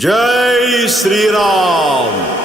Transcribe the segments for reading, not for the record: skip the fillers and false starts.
जय श्री राम।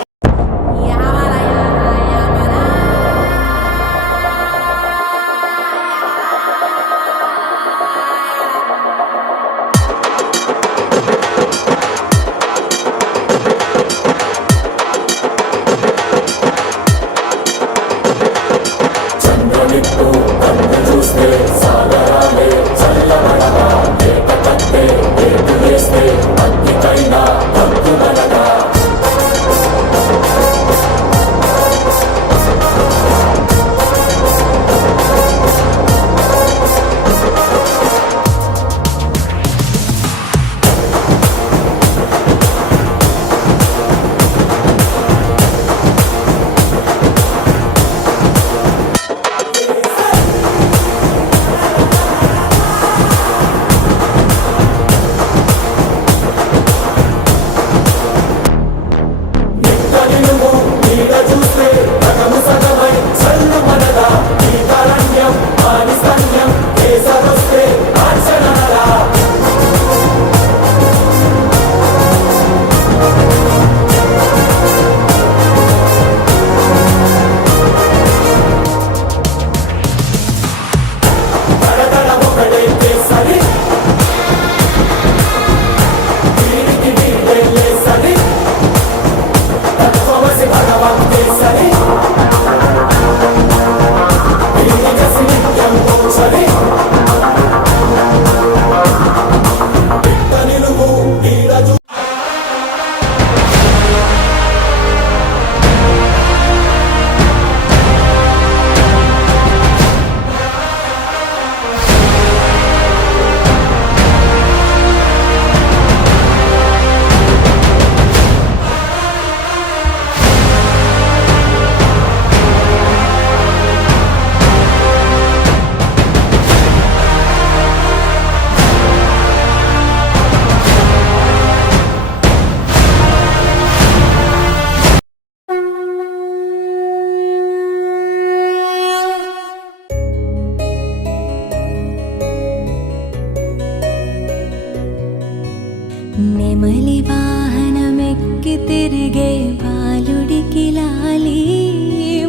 నెమలి వాహనమెక్కి తిరిగే బాలుడికి లాలి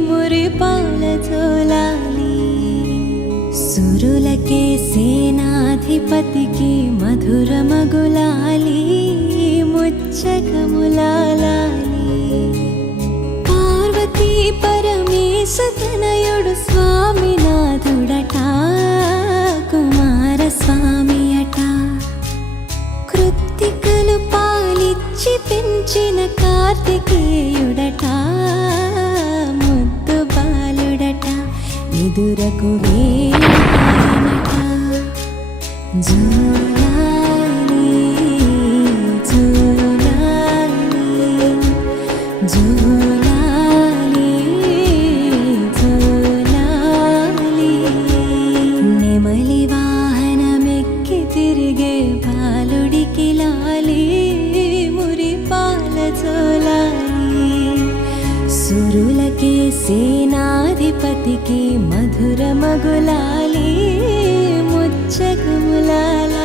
మురిపాల జోలాలి సురులకే సేనాధిపతికి మధుర మగులాలి ముచ్చకములాలి పార్వతీ పరమేశ తనయుడు స్వామినాథుడట కుమార స్వామి అట కృత్తికలు పాలిచ్చి పెంచిన కార్తికేయుడట ముద్దు బాలుడట ఎదురకు వేయనట జోలాలి జోలాలి జోలాలి జోలాలి నెమలి వాహనమెక్కి తిరిగే బాలుడికి లాలి మురిపాల జోలాలి సురులకే సేనాధిపతికి మధుర మగులాలి ముచ్చకములాలి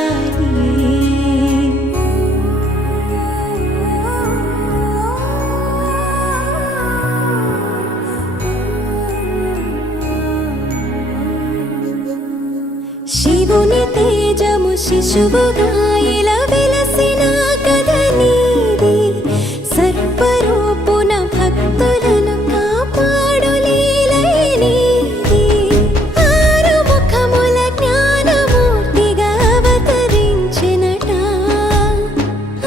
శివుని తేజము శిశువుగా ఇలా వెలసిన కథ నీది సర్వరూపున భక్తులను కాపాడు లీలై నీది ఆరు ముఖముల జ్ఞానమూర్తిగా అవతరించినట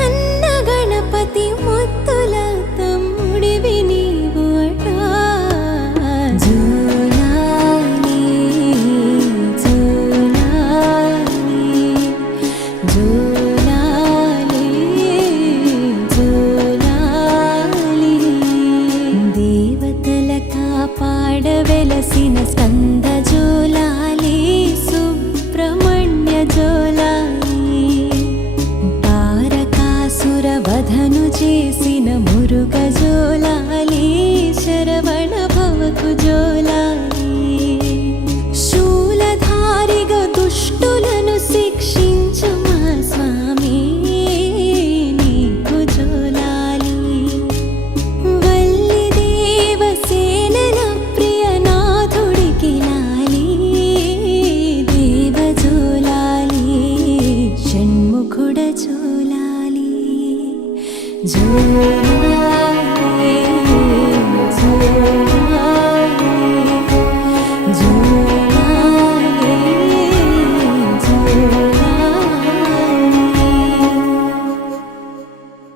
అన్న గణపతి ముత్తుల తమ్ముడివి నీవు అట జోలాలి జోలాలి జోలాలి దేవతల కాపాడవెలసిన స్కంద జోలాలి సుబ్రహ్మణ్య జోలాలి తారకాసుర వధను చేసిన మురుగ జోలాలి శరవణ భవకు జోలాలి శూలధారిగా దుష్టులను శిక్షించమా స్వామి నీకు జోలాలి జోలాలి జోలాలి జోలాలి జోలాలి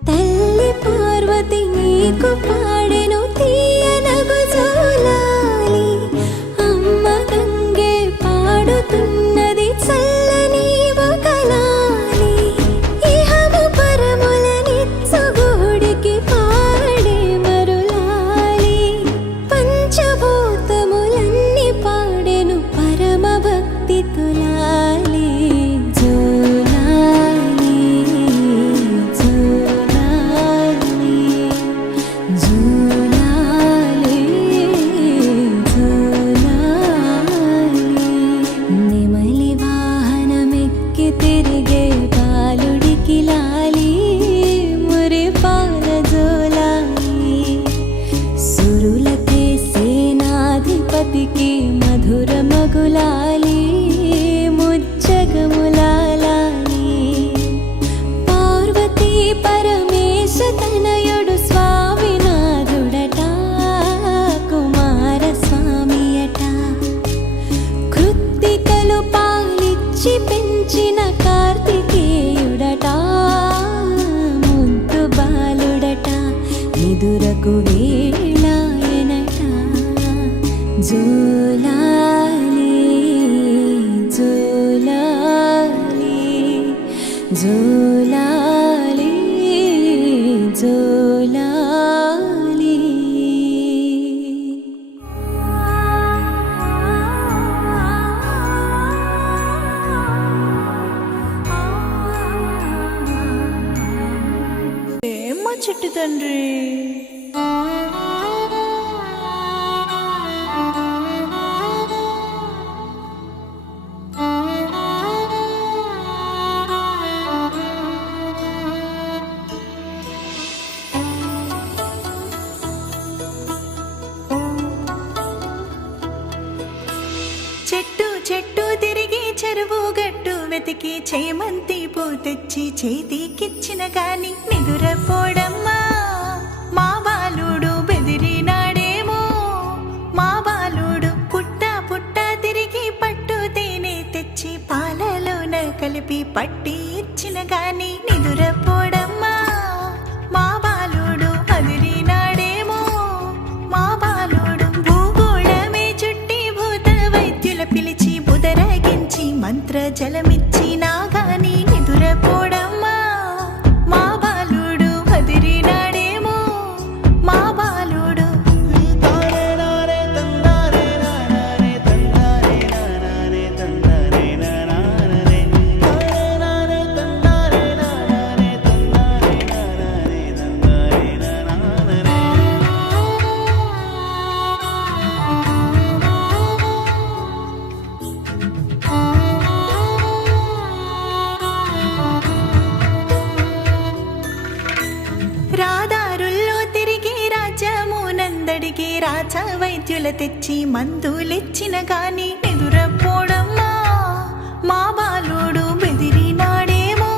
తల్లి పార్వతి నీకు పాడెను తీయనగు జోలాలి అమ్మ గంగే పాడుతున్నది చల్లని ఒకలాలి ఇహము పరములనిచ్చుగూడికి పాడే మరులాలి పంచభూతములన్నీ పాడెను పరమ భక్తితో లాలి జోలాలి జోలాలి జోలాలి జోలాలి నెమలి వాహనమెక్కి తిరిగే బాలుడికి లాలి మురిపాల జోలాలి సురులకే సేనాధిపతికి మధుర మగులాలి ముజ్జగములాలి పార్వతీ పరమేశ తనయుడు స్వామినాథుడట కుమార స్వామియట కృత్తికలు పాలిచ్చి పెంచిన కార్తికేయుడట ముద్దు బాలుడట నిదురకు వేళాయనట జోలాలి జోలాలి జోలాలి జోలాలి ఏమ్మా చిట్టి తండ్రి చెట్టు చెట్టు తిరిగి చెరువు గట్టు వెతికి చేమంతి పూ తెచ్చి చేతికిచ్చిన గాని నిదురపోడమ్మా మా బాలుడు బెదిరినాడేమో మా బాలుడు పుట్ట పుట్ట తిరిగి పట్టు తేనె తెచ్చి పాలలోన కలిపి పట్టి ఇచ్చిన గాని నిదురపోడమ్మా మా బాలుడు అదిరినాడేమో మా బాలుడు భూగోళమే చుట్టి భూత వైద్యుల పిలిచి బుదరగించి మంత్ర జలమిచ్చినా గాని నిదురపోడమ్మా మా బాలుడు అదిరినాడేమో మా బాలుడు రాదారుల్లో తిరిగి రాజమునందడికి రాజా వైద్యుల తెచ్చి మందులిచ్చిన గాని నిదురపోడమ్మా మా బాలుడు బెదిరినాడేమో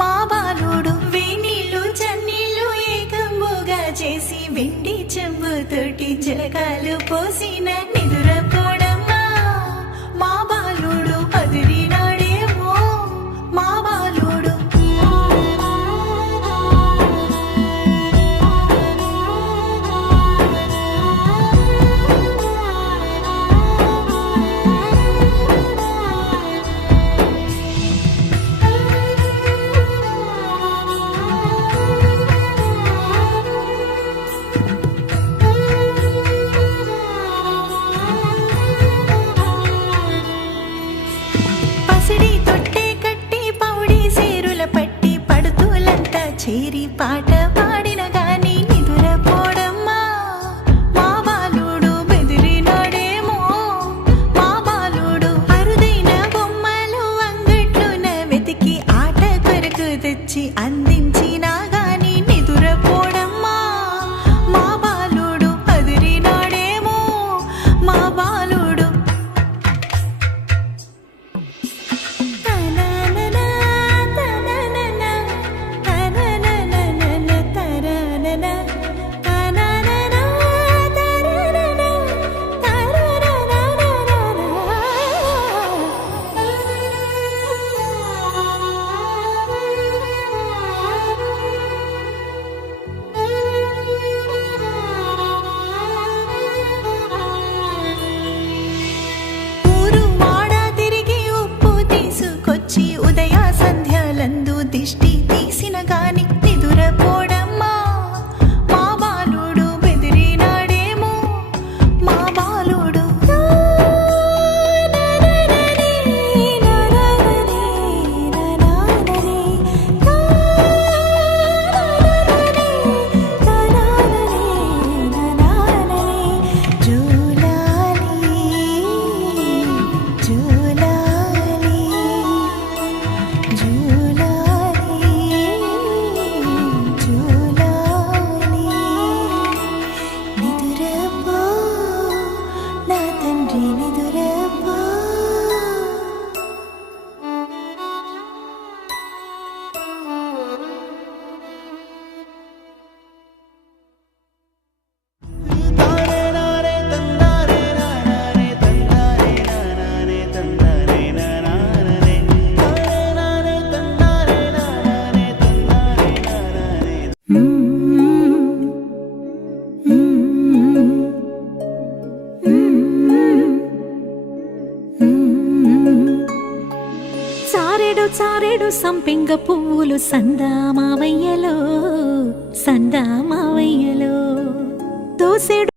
మా బాలుడు వేణీళ్ళు చన్నీళ్ళు ఏకంబుగా చేసి వెండి చెంబుతోటి జలకాలు పోసిన నిదురపోడమ్మా మా బాలుడు అదిరినాడేమో మా బాలుడు పసిడి తొట్టే కట్టి పౌడి సేరుల పట్టి పడుతులంతా చేరి పాట పాడిన గాని నిదురపోడమ్మా మా బాలుడు బెదిరినాడేమో మా బాలుడు అరుదైన బొమ్మలు అంగట్లోన వెతికి ఆట కొరకు తెచ్చి అందించినా గాని నిదురపోడమ్మా మా బాలుడు అదిరినాడేమో మా బాలుడు తనననా తనననా తనననా దిష్టి తీసిన గాని నిదురపోడమ్మా మా బాలుడు బెదిరినాడేమో మా బాలుడు చారెడు చారెడు సంపెంగ పువ్వులు సందామావయ్యలో సందామావయ్యలో దోసెడు